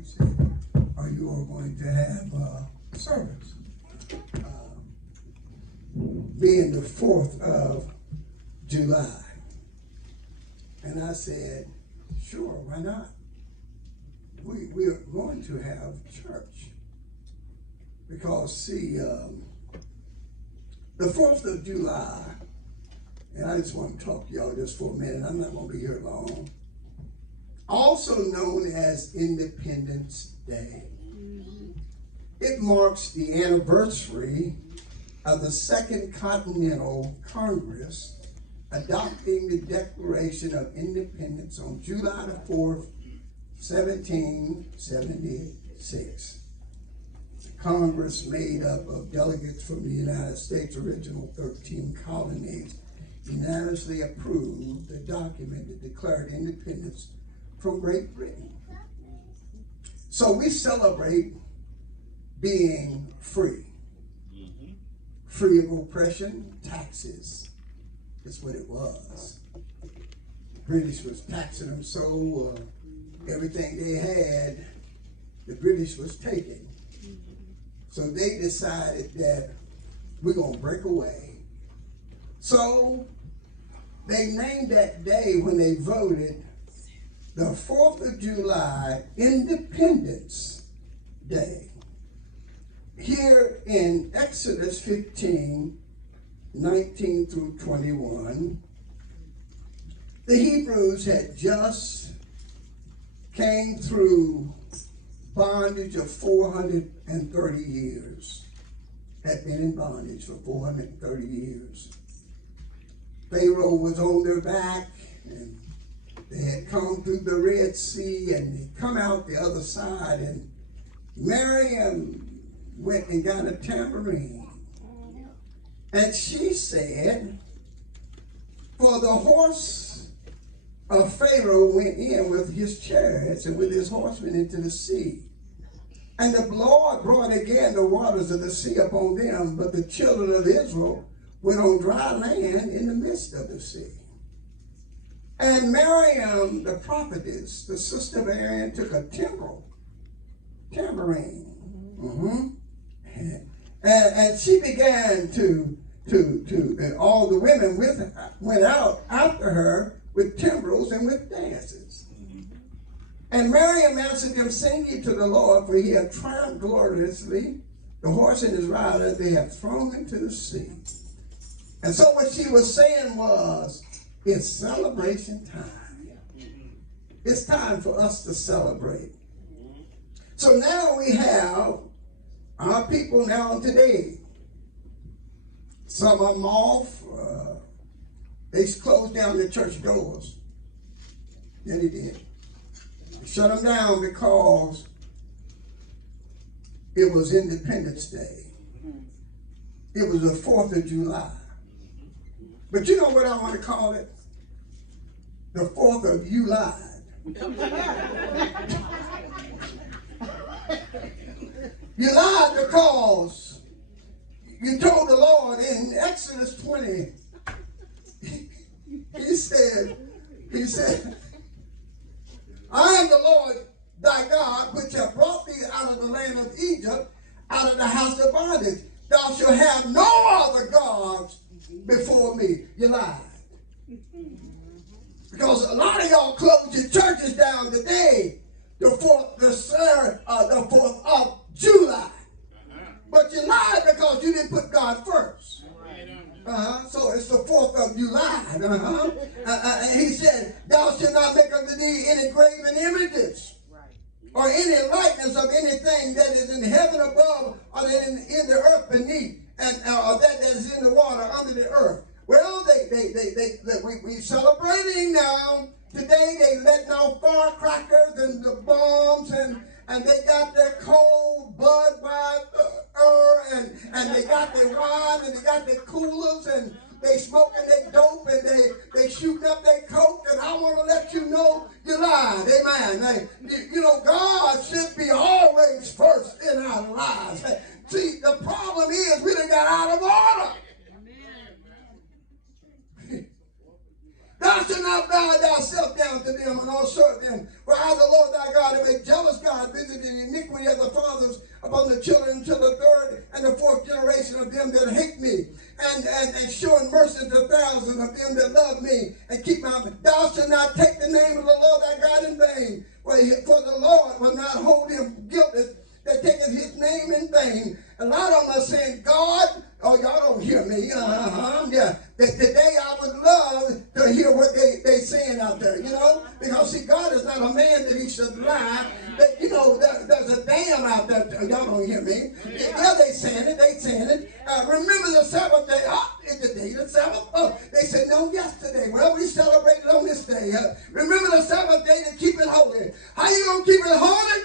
he said, are you all going to have service? Being the 4th of July. And I said, sure, why not? We're going to have church. Because, see, the 4th of July, and I just want to talk to y'all just for a minute. I'm not going to be here long. Also known as Independence Day. It marks the anniversary of the Second Continental Congress adopting the Declaration of Independence on July the 4th, 1776. The Congress, made up of delegates from the United States' original 13 colonies, unanimously approved the document that declared independence from Great Britain. So we celebrate being free. Free of oppression, taxes. That's what it was. The British was taxing them so everything they had, the British was taking. So they decided that we're going to break away. So they named that day when they voted the 4th of July, Independence Day. Here in Exodus 15, 19 through 21, the Hebrews had just came through bondage of 430 years. Had been in bondage for 430 years. Pharaoh was on their back, and they had come through the Red Sea, and they come out the other side, and Miriam went and got a tambourine. And she said, for the horse of Pharaoh went in with his chariots and with his horsemen into the sea. And the Lord brought again the waters of the sea upon them, but the children of Israel went on dry land in the midst of the sea. And Miriam, the prophetess, the sister of Aaron, took a tambourine. And she began to and all the women went out after her with timbrels and with dances. And Miriam answered them, sing ye to the Lord, for he hath triumphed gloriously. The horse and his rider they have thrown into the sea. And so what she was saying was, it's celebration time. It's time for us to celebrate. So now we have our people now today. Some of them off. They closed down the church doors. Yeah, they did. They shut them down because it was Independence Day. It was the 4th of July. But you know what I want to call it? The 4th of you lied. You lied because you told the Lord in Exodus 20, he said, I am the Lord thy God, which have brought thee out of the land of Egypt, out of the house of bondage. Thou shalt have no other gods before me. You lied. Because a lot of y'all closed your churches down today, the 4th of July. But you lied because you didn't put God first. So it's the 4th of July. And he said, thou shalt not make unto thee any graven images, or any likeness of anything that is in heaven above, or that in the earth beneath, and or that is in the water under the earth. Well, we celebrating now. Today they letting off firecrackers and the bombs, and they got their cold Budweiser, and they got their wine, and they got their coolers, and they smoking their dope, and they shooting up their coke. And I want to let you know you lied. Amen. You know, God should be always first in our lives. See, the problem is we done got out of order. Thou shalt not bow thyself down to them and all serve them. For I, the Lord thy God, am a jealous God, visit the iniquity of the fathers upon the children until the third and the fourth generation of them that hate me, and showing mercy to thousands of them that love me and keep my. Thou shalt not take the name of the Lord thy God in vain, for the Lord will not hold him guiltless that taketh his name in vain. A lot of them are saying, God, oh, y'all don't hear me. Yeah. That today I would love to hear what they saying out there, you know, because see, God is not a man that he should lie. That, you know, there's a dam out there. Y'all don't hear me. Yeah, they saying it. Remember the Sabbath day. Is the day of the Sabbath? They said, no, yesterday. Well, we celebrated on this day. Remember the Sabbath day to keep it holy. How you going to keep it holy?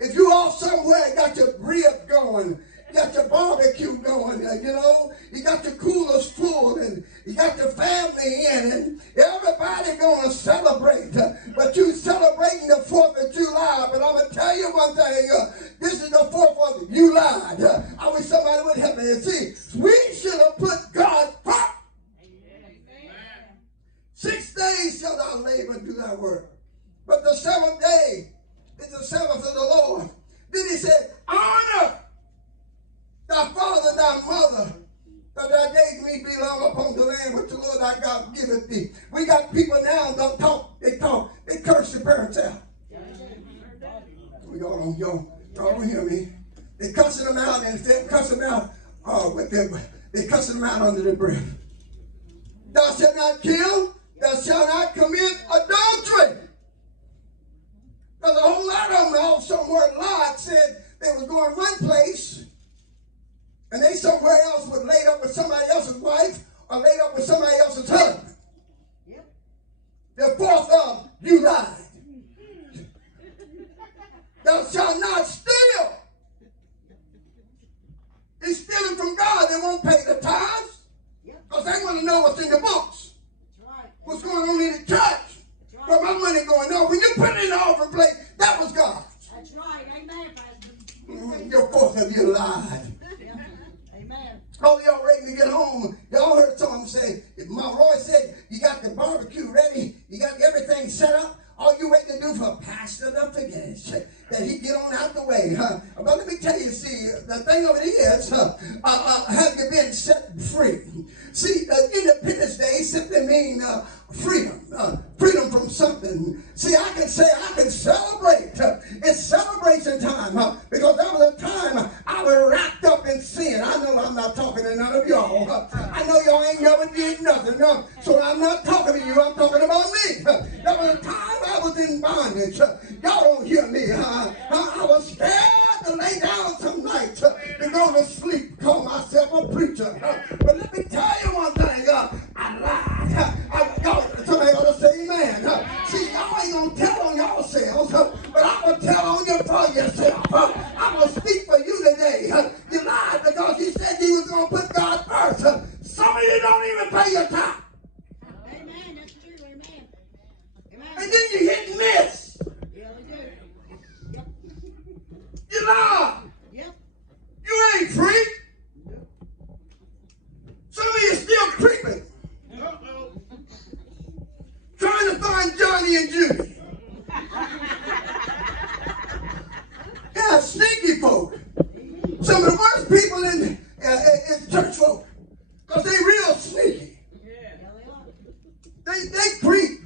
If you off somewhere, you got your rib going, you got your barbecue going, you know, you got your coolers full, and you got your family in, and everybody going to celebrate. But you celebrating the 4th of July. But I'm going to tell you one thing. This is the 4th of July. I wish somebody would help me. See, we should have put God first. 6 days shall thou labor and do thy work. But the 7th day is the Sabbath of the Lord. Then he said, honor thy father and thy mother, that thy days may be long upon the land which the Lord thy God giveth thee. We got people now don't talk, they curse their parents out. Y'all don't hear me. They cussing them out, and instead of cussing them out, they cussing them out under their breath. Thou shalt not kill, thou shalt not commit adultery. There's a whole lot of them out somewhere. Lot said they was going one place, and they somewhere else was laid up with somebody else's wife or laid up with somebody else's husband. Yep. The 4th of July. Thou shalt not steal. They're stealing from God. They won't pay the tithes because they want to know what's in the books. Right. What's going on in the church. Where my money going? No, when you put it in the offering plate, that was God. That's right. Amen, Pastor. Your 4th of July. Amen. Oh, y'all ready to get home? Y'all heard someone say, my Roy said, you got the barbecue ready. You got everything set up. All you waiting to do for Pastor to finish, that he get on out the way. But let me tell you, see, the thing of it is, have you been set free? See, Independence Day simply means freedom. Freedom from something. See, I can say I can celebrate. It's celebration time because that was a time I was wrapped up in sin. I know I'm not talking to none of y'all. I know y'all ain't never did nothing. So I'm not talking to you. I'm talking about me. That was a time I was in bondage. Y'all don't hear me. I was scared to lay down some nights to go to sleep. Call myself a preacher. But let me tell you one thing. I lied. Somebody ought to say amen. See, y'all ain't going to tell on yourselves, but I'm going to tell on you for yourself. I'm going to speak for you today. You lied because you said you was going to put God first. Some of you don't even pay your time. Amen. That's true. Amen. And then you hit and miss. Yeah, we do. Yep. You lied. Yep. You ain't free. Some of you still creeping. Trying to find Johnny and Judy. Yeah, sneaky folk. Some of the worst people in church folk. Because they real sneaky. They creep.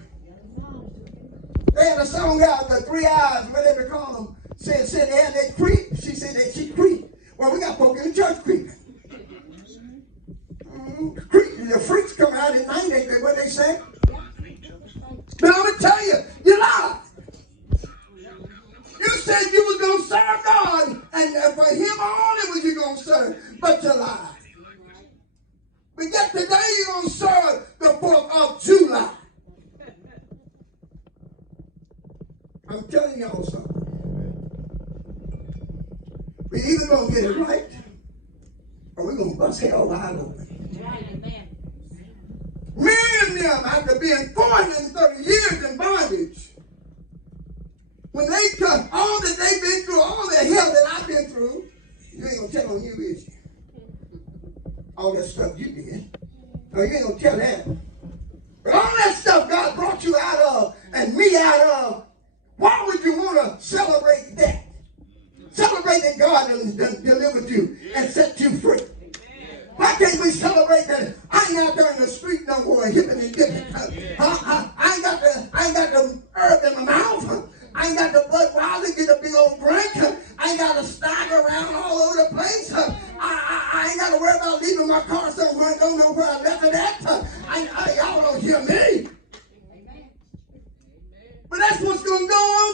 They had a song out, the 3 eyes, whatever they call them, said they creep. She said that she creep. Well, we got folk in the church creeping. The freaks come out at night, ain't they? What they say? But I'm going to tell you, you lied. You said you was going to serve God, and for him only was you going to serve, but you lied. But yet today you're going to serve the 4th of July. I'm telling y'all something. We're either going to get it right, or we're going to bust hell wide open. Many of them, after being 430 years in bondage, when they come, all that they've been through, all the hell that I've been through, you ain't going to tell on you, is you? All that stuff you did. No, you ain't going to tell that. But all that stuff God brought you out of and me out of, why would you want to celebrate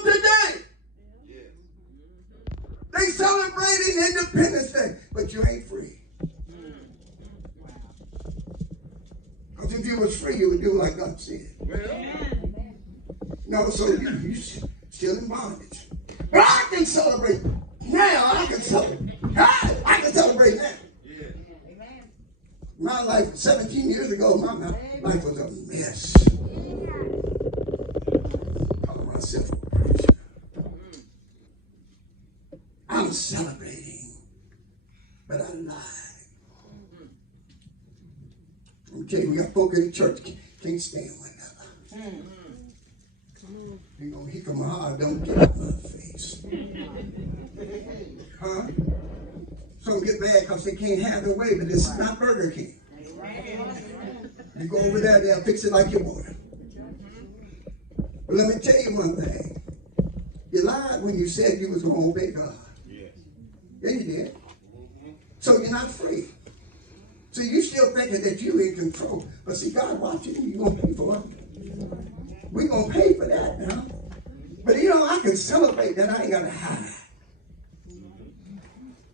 today. They celebrating Independence Day, but you ain't free. Because if you was free, you would do like God said. No, so you still in bondage. But I can celebrate now. I can celebrate. I can celebrate now. My life 17 years ago, my life was a mess. Call myself a preacher. I'm celebrating, but I lied. Let me tell you, we got folk in the church can't stand one another. You know, he come hard, don't get out my face. Huh? Some get mad because they can't have their way, but it's not Burger King. You go over there, they'll fix it like you want it. But let me tell you one thing. You lied when you said you was going to obey God. Yeah, you did. So you're not free. So you still thinking that you're in control. But see, God watching you, you're going to pay for it. We're going to pay for that now. But you know, I can celebrate that. I ain't got to hide.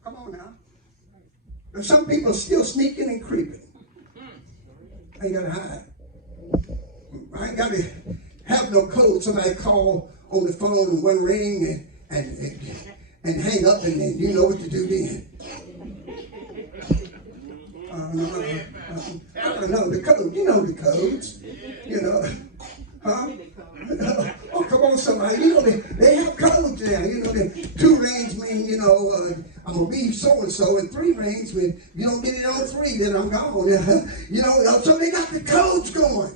Come on now. There's some people still sneaking and creeping. I ain't got to hide. I ain't got to have no code. Somebody call on the phone and one ring and hang up, and then you know what to do then. No, the code. You know the codes. You know. Huh? Oh, come on, somebody. You know, they have codes now. You know, 2 rings mean, you know, I'm going to be so-and-so, and 3 rings mean you don't get it on 3, then I'm gone. You know, so they got the codes going.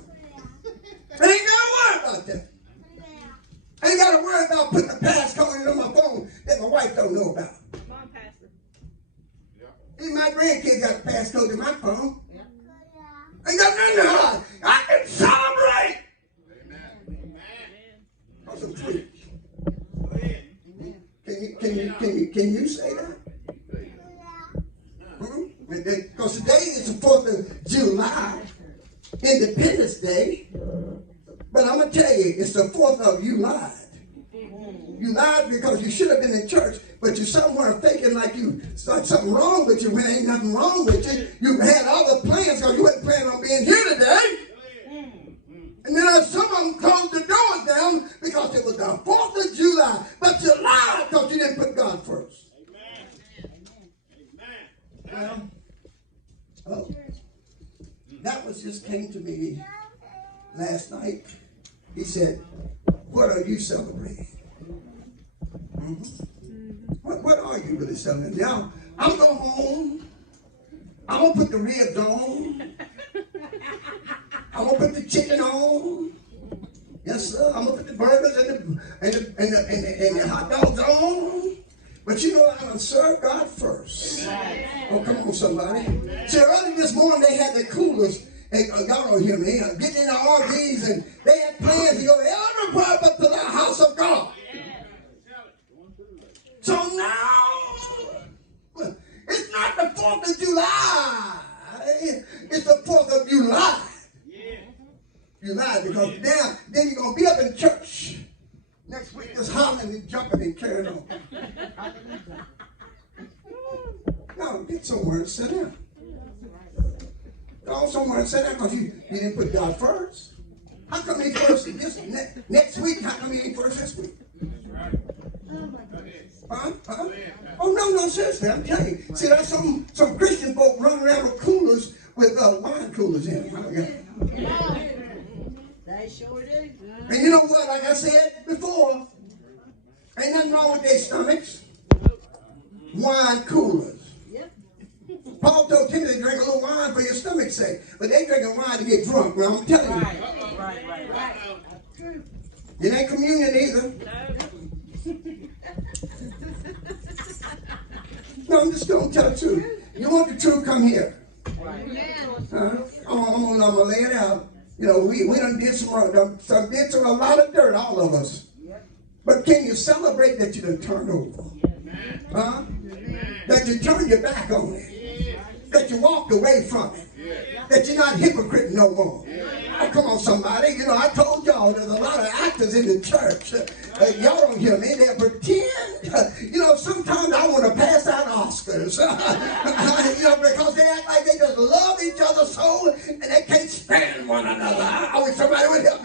They ain't got to worry about that. I ain't got to worry about putting the passcode in on my phone that my wife don't know about. Come on, Pastor. Even my grandkids got the passcode in my phone. I ain't got nothing to hide. I can celebrate. Awesome preach. Can you say that? Because today is the 4th of July, Independence Day. But I'm going to tell you, it's the 4th of you lied. You lied because you should have been in church, but you're somewhere faking like something wrong with you when ain't nothing wrong with you. You had other plans because you wasn't planning on being here today. And then some of them closed the doors down because it was the 4th of July. But you lied because you didn't put God first. Amen. Well, that was just came to me last night. He said, what are you celebrating? What are you really celebrating? Now, I'm going home. I'm going to put the ribs on. I'm going to put the chicken on. Yes, sir. I'm going to put the burgers and the hot dogs on. But you know, I'm going to serve God first. Oh, come on, somebody. See, early this morning, they had the coolers. And y'all don't hear me. Getting in the RVs, and they had plans to go everywhere but to the house of God. So now, it's not the 4th of July. It's the 4th of July. You lied because then you're going to be up in church next week just hollering and jumping and carrying on. No, get somewhere and sit down. Go somewhere and sit down because you didn't put God first. How come he first this next week? How come he ain't first this week? Huh? Oh, no, seriously, I'm telling you. See, there's some Christian folk running around with coolers with wine coolers in them. They sure do. And you know what? Like I said before, ain't nothing wrong with their stomachs. Wine coolers. Yep. Paul told Timothy to drink a little wine for your stomach's sake, but they drinking wine to get drunk. Well, I'm telling you. Right. It ain't communion either. No, I'm just going to tell the truth. You want the truth, come here. I'm going to lay it out. You know, we done did some a lot of dirt, all of us. But can you celebrate that you done turned over? Huh? That you turned your back on it. That you walked away from it. That you're not hypocrite no more. Oh, come on, somebody. You know, I told y'all there's a lot of actors in the church. Y'all don't hear me. They pretend. You know, sometimes I want to pass out Oscars. You know, because they act like they just love each other so, and they can't stand one another. I wish somebody would help